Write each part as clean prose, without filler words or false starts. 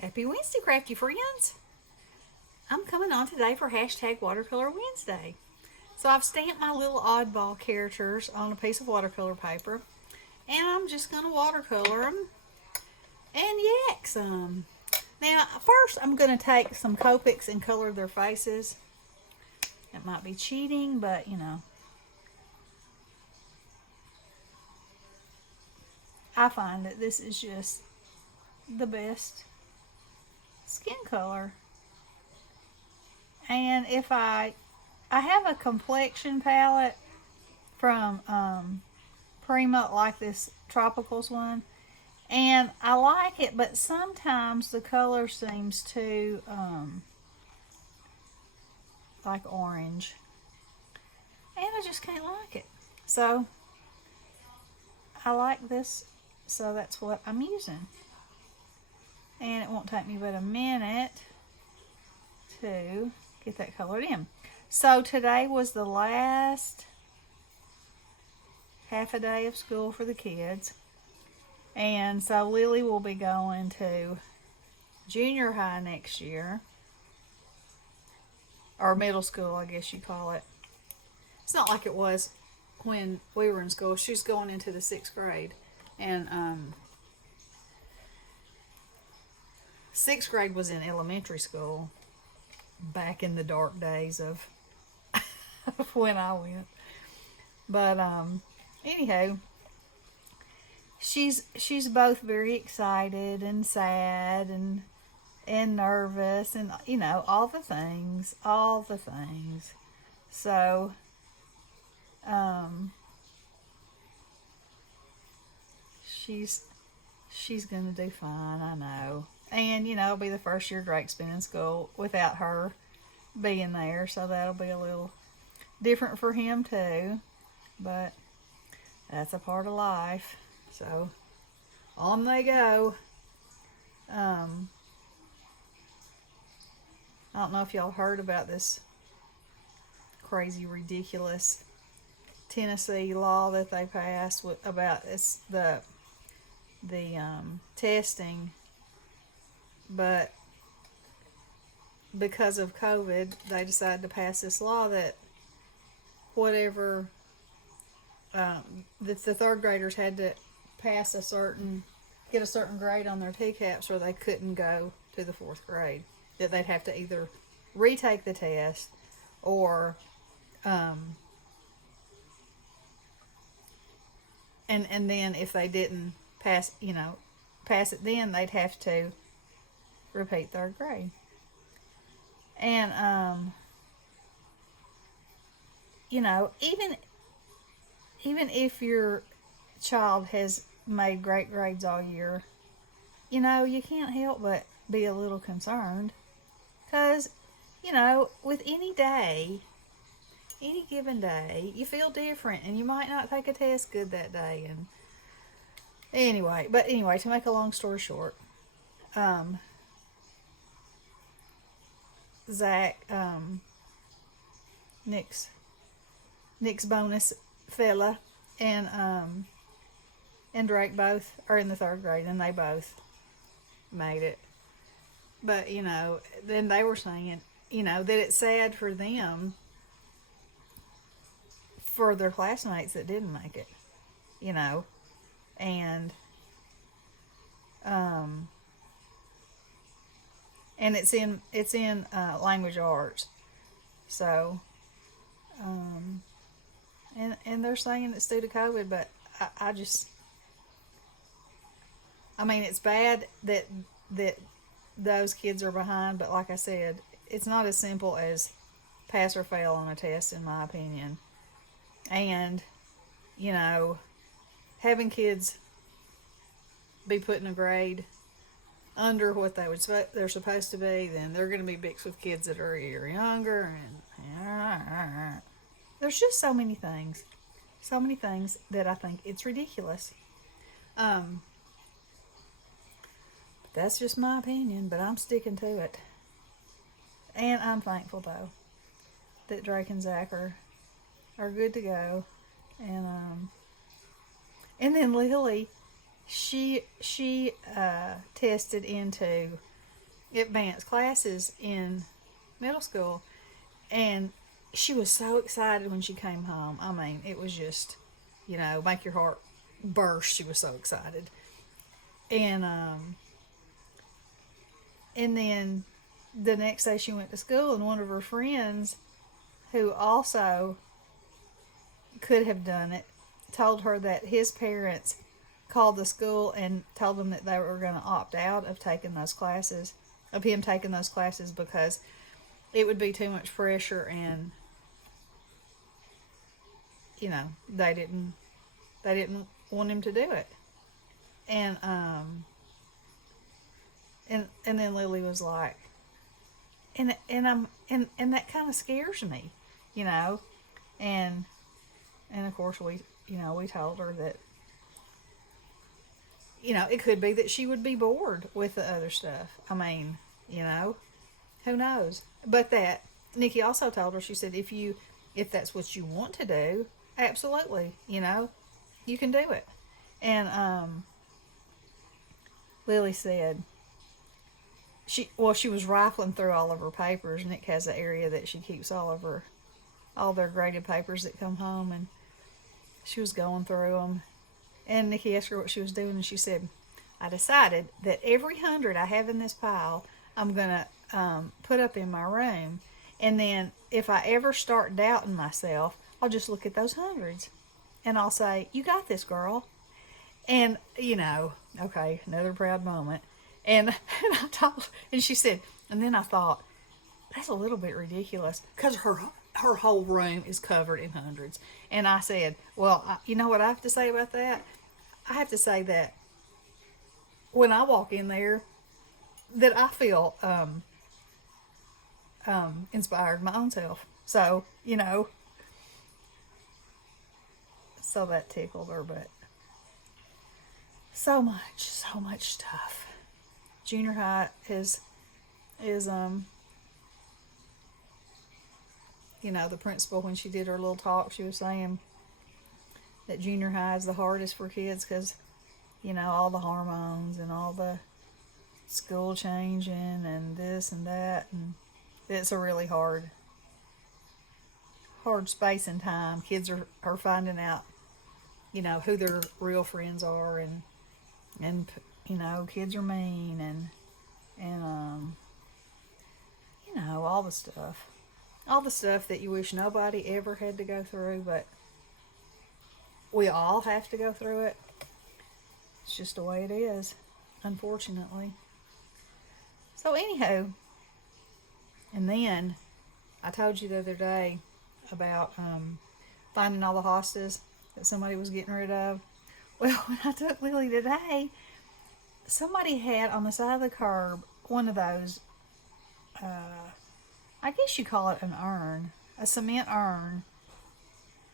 Happy Wednesday, Crafty Friends! I'm coming on today for hashtag Watercolor Wednesday. So I've stamped my little oddball characters on a piece of watercolor paper, and I'm just going to watercolor them and yak some. Now, first I'm going to take some Copics and color their faces. It might be cheating, but I find that this is just the best skin color. And if I have a complexion palette from Prima, like this Tropicals one, and I like it, but sometimes the color seems too like orange, and I just can't like it. So I like this, so that's what I'm using. And it won't take me but a minute to get that colored in. So today was the last half a day of school for the kids. And so Lily will be going to junior high next year. Or middle school, I guess you call it. It's not like it was when we were in school. She's going into the 6th grade. And 6th grade was in elementary school back in the dark days of when I went. But anyhow, she's both very excited and sad and nervous and all the things. So she's gonna do fine, I know. And it'll be the first year Drake's been in school without her being there, so that'll be a little different for him too. But that's a part of life. So on they go. I don't know if y'all heard about this crazy, ridiculous Tennessee law that they passed about the testing, but because of COVID, they decided to pass this law that whatever that the third graders had to pass get a certain grade on their TCAPs, or they couldn't go to the 4th grade. That they'd have to either retake the test or and then if they didn't pass it, then they'd have to repeat 3rd grade. And even if your child has made great grades all year, you can't help but be a little concerned, because with any given day, you feel different, and you might not take a test good that day. And anyway, to make a long story short, Zach, Nick's bonus fella, and Drake both are in the 3rd grade, and they both made it. But then they were saying that it's sad for them, for their classmates that didn't make it, and it's in language arts. So and they're saying it's due to COVID, but I mean, it's bad that those kids are behind, but like I said, it's not as simple as pass or fail on a test, in my opinion. And having kids be put in a grade under what they're supposed to be, then they're going to be mixed with kids that are a year younger, and there's just so many things that I think it's ridiculous. That's just my opinion, but I'm sticking to it. And I'm thankful, though, that Drake and Zach are good to go. And then Lily, she tested into advanced classes in middle school, and she was so excited when she came home. I mean, it was just, make your heart burst. She was so excited. And then the next day she went to school, and one of her friends who also could have done it told her that his parents called the school and told them that they were going to opt out of taking those classes, of him taking those classes, because it would be too much pressure, and they didn't want him to do it. And and then Lily was like, and that kind of scares me, and of course we told her that it could be that she would be bored with the other stuff. I mean, who knows? But that Nikki also told her, she said, if that's what you want to do, absolutely, you can do it. And Lily said she was rifling through all of her papers. Nick has an area that she keeps all their graded papers that come home, and she was going through them. And Nikki asked her what she was doing, and she said, I decided that every 100 I have in this pile, I'm going to put up in my room. And then if I ever start doubting myself, I'll just look at those hundreds. And I'll say, you got this, girl. And, okay, another proud moment. And and she said, and then I thought, that's a little bit ridiculous, because her whole room is covered in hundreds. And I said, well, you know what I have to say about that? I have to say that when I walk in there, that I feel inspired my own self. So, so that tickled her. But so much stuff. Junior high is the principal, when she did her little talk, she was saying that junior high is the hardest for kids because, all the hormones and all the school changing and this and that, and it's a really hard space and time. Kids are finding out, who their real friends are, and kids are mean, and all the stuff that you wish nobody ever had to go through, but we all have to go through it. It's just the way it is, unfortunately. So anyhow, and then I told you the other day about finding all the hostas that somebody was getting rid of. Well, when I took Lily today, somebody had on the side of the curb one of those, I guess you call it an urn, a cement urn.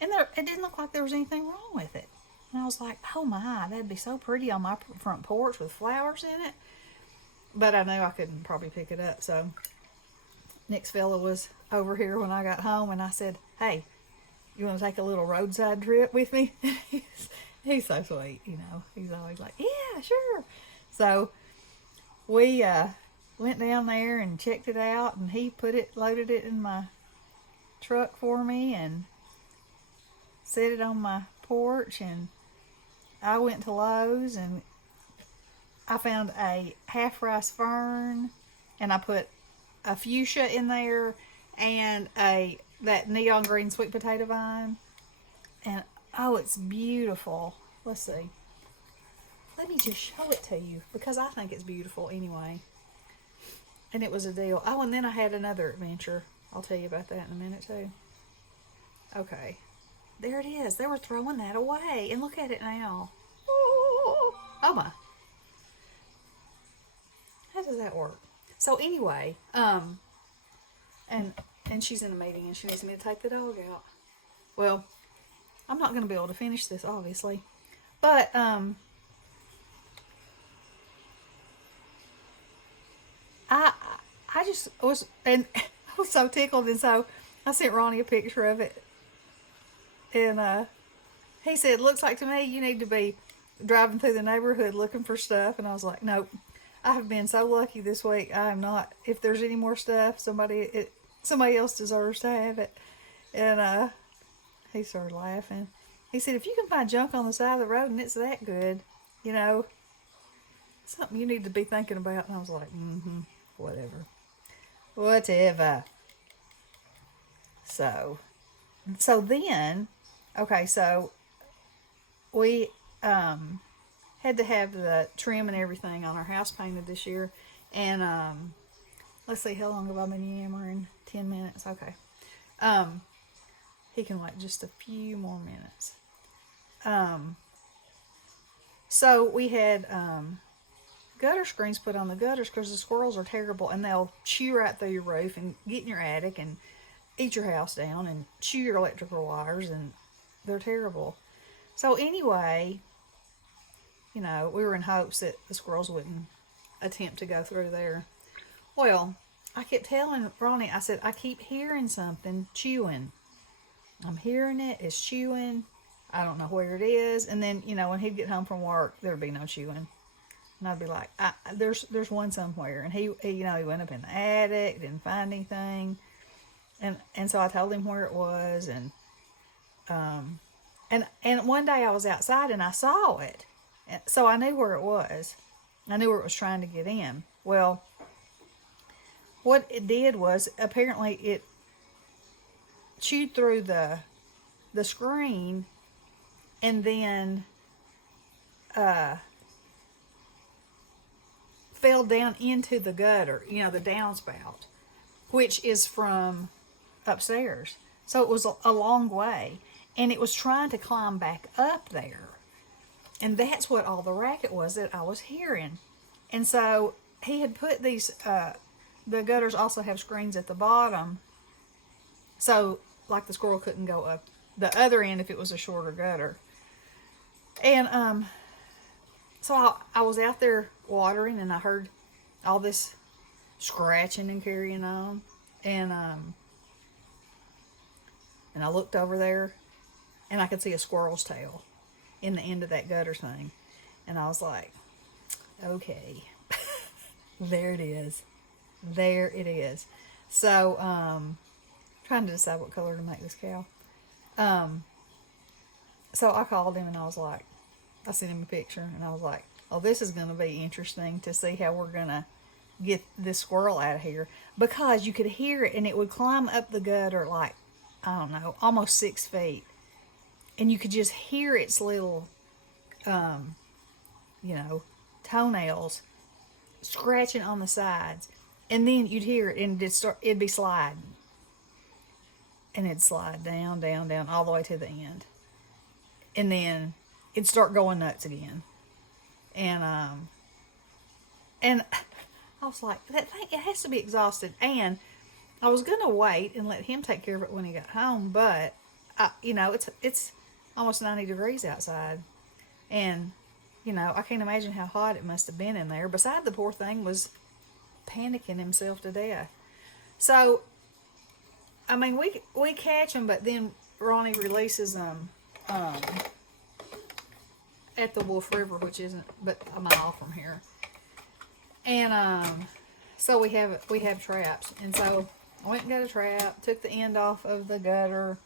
And it didn't look like there was anything wrong with it. And I was like, oh my, that'd be so pretty on my front porch with flowers in it. But I knew I couldn't probably pick it up. So Nick's fella was over here when I got home, and I said, hey, you want to take a little roadside trip with me? He's so sweet, He's always like, yeah, sure. So we went down there and checked it out, and he loaded it in my truck for me and set it on my porch. And I went to Lowe's and I found a half rice fern, and I put a fuchsia in there and that neon green sweet potato vine. And oh, it's beautiful. Let's see. Let me just show it to you, because I think it's beautiful anyway. And it was a deal. Oh, and then I had another adventure. I'll tell you about that in a minute too. Okay. There it is. They were throwing that away. And look at it now. Oh my. How does that work? So anyway, and she's in a meeting and she needs me to take the dog out. Well, I'm not going to be able to finish this, obviously. But, I just was, and I was so tickled, and so I sent Ronnie a picture of it. And he said, looks like to me you need to be driving through the neighborhood looking for stuff. And I was like, nope, I have been so lucky this week. I am not. If there's any more stuff, somebody else deserves to have it. And he started laughing. He said, "If you can find junk on the side of the road and it's that good, you know, something you need to be thinking about." And I was like, whatever, whatever. So then, okay, so we had to have the trim and everything on our house painted this year. And let's see, how long have I been yammering? 10 minutes. Okay. He can wait just a few more minutes. So we had gutter screens put on the gutters because the squirrels are terrible and they'll chew right through your roof and get in your attic and eat your house down and chew your electrical wires, and they're terrible. So anyway, you know, we were in hopes that the squirrels wouldn't attempt to go through there. Well, I kept telling Ronnie, I said, I keep hearing something chewing. I'm hearing it, it's chewing. I don't know where it is. And then, you know, when he'd get home from work, there'd be no chewing. And I'd be like, there's one somewhere. And he, you know, he went up in the attic, didn't find anything. And so I told him where it was. And one day I was outside and I saw it. So I knew where it was. I knew where it was trying to get in. Well, what it did was apparently it chewed through the screen and then fell down into the gutter, you know, the downspout, which is from upstairs. So it was a long way, and it was trying to climb back up there. And that's what all the racket was that I was hearing. And so he had put these, the gutters also have screens at the bottom. So, like, the squirrel couldn't go up the other end if it was a shorter gutter. And so I was out there watering, and I heard all this scratching and carrying on. And I looked over there, and I could see a squirrel's tail in the end of that gutter thing. And I was like, okay, there it is. There it is. So, trying to decide what color to make this cow. So I called him and I was like, I sent him a picture and I was like, oh, this is going to be interesting to see how we're going to get this squirrel out of here. Because you could hear it and it would climb up the gutter like, I don't know, almost 6 feet. And you could just hear its little, you know, toenails scratching on the sides. And then you'd hear it and it'd be sliding. And it'd slide down, down, down, all the way to the end. And then it'd start going nuts again. And I was like, that thing, it has to be exhausted. And I was going to wait and let him take care of it when he got home. But, you know, it's almost 90 degrees outside. And, you know, I can't imagine how hot it must have been in there. Besides, the poor thing was panicking himself to death. So, I mean, we catch them, but then Ronnie releases them at the Wolf River, which isn't but a mile from here. And so we have traps. And so I went and got a trap, took the end off of the gutter,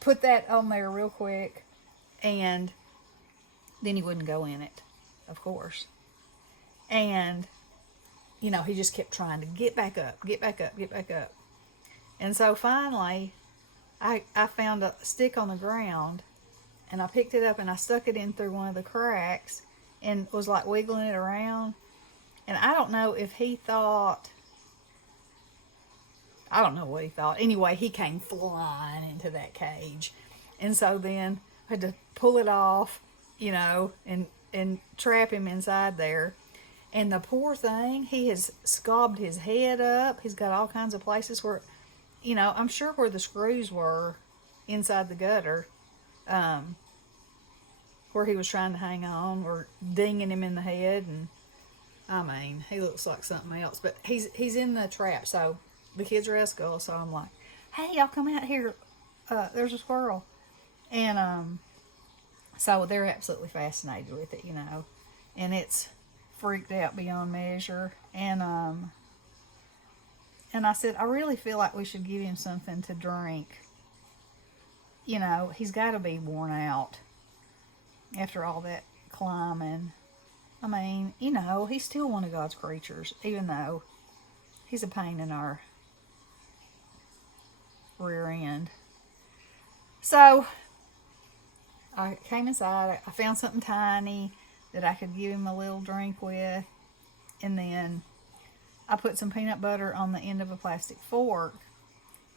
put that on there real quick, and then he wouldn't go in it, of course. And, you know, he just kept trying to get back up, get back up, get back up. And so finally, I found a stick on the ground, and I picked it up and I stuck it in through one of the cracks and was like wiggling it around. And I don't know if he thought, I don't know what he thought. Anyway, he came flying into that cage. And so then I had to pull it off, you know, and trap him inside there. And the poor thing, he has scobbed his head up. He's got all kinds of places where, you know, I'm sure where the screws were inside the gutter, where he was trying to hang on, or dinging him in the head. And I mean, he looks like something else. But he's in the trap, so the kids are at school. So I'm like, hey, y'all come out here. There's a squirrel. And so they're absolutely fascinated with it, you know. And it's freaked out beyond measure. And I said, I really feel like we should give him something to drink. You know, he's got to be worn out after all that climbing. I mean, you know, he's still one of God's creatures, even though he's a pain in our rear end. So I came inside. I found something tiny that I could give him a little drink with, and then I put some peanut butter on the end of a plastic fork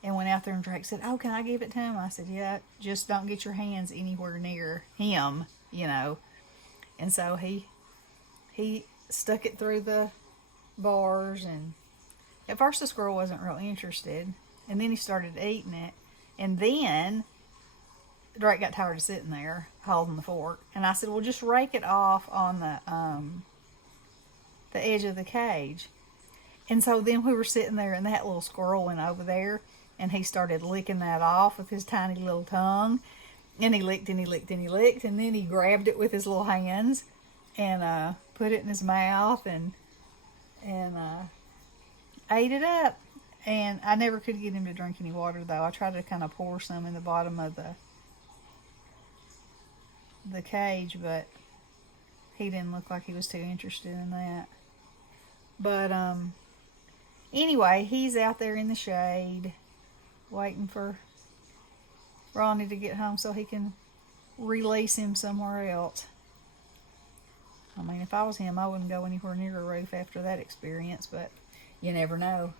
and went out there, and Drake said, oh, can I give it to him? I said, yeah, just don't get your hands anywhere near him, you know. And so he stuck it through the bars, and at first the squirrel wasn't real interested, and then he started eating it, and then Drake got tired of sitting there holding the fork, and I said, well, just rake it off on the edge of the cage. And so then we were sitting there, and that little squirrel went over there, and he started licking that off with his tiny little tongue, and he licked and he licked and he licked, and then he grabbed it with his little hands and put it in his mouth and ate it up. And I never could get him to drink any water, though. I tried to kind of pour some in the bottom of the cage, but he didn't look like he was too interested in that. But anyway, he's out there in the shade waiting for Ronnie to get home so he can release him somewhere else. I mean, if I was him, I wouldn't go anywhere near a roof after that experience, but you never know.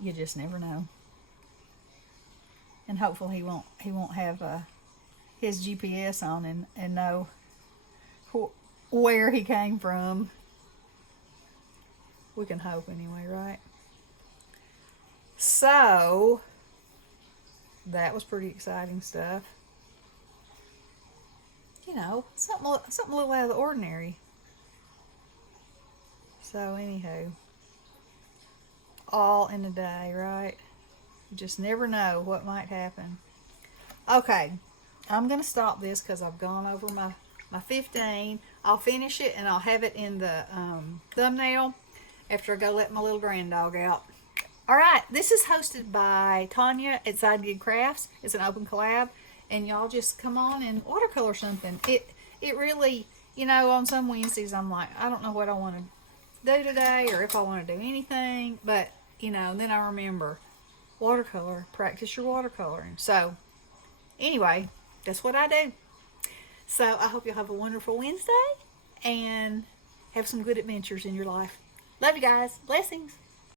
You just never know. And hopefully he won't have his GPS on and know where he came from. We can hope anyway, right? So that was pretty exciting stuff. You know, something a little out of the ordinary. So anywho, all in a day, right? You just never know what might happen. Okay, I'm going to stop this because I've gone over my 15. I'll finish it and I'll have it in the thumbnail after I go let my little grand dog out. Alright, this is hosted by Tanya at Side Gig Crafts. It's an open collab, and y'all just come on and watercolor something. It really, you know, on some Wednesdays I'm like, I don't know what I want to do today or if I want to do anything, but, you know, and then I remember, watercolor, practice your watercoloring. So, anyway, that's what I do. So, I hope you'll have a wonderful Wednesday and have some good adventures in your life. Love you guys. Blessings.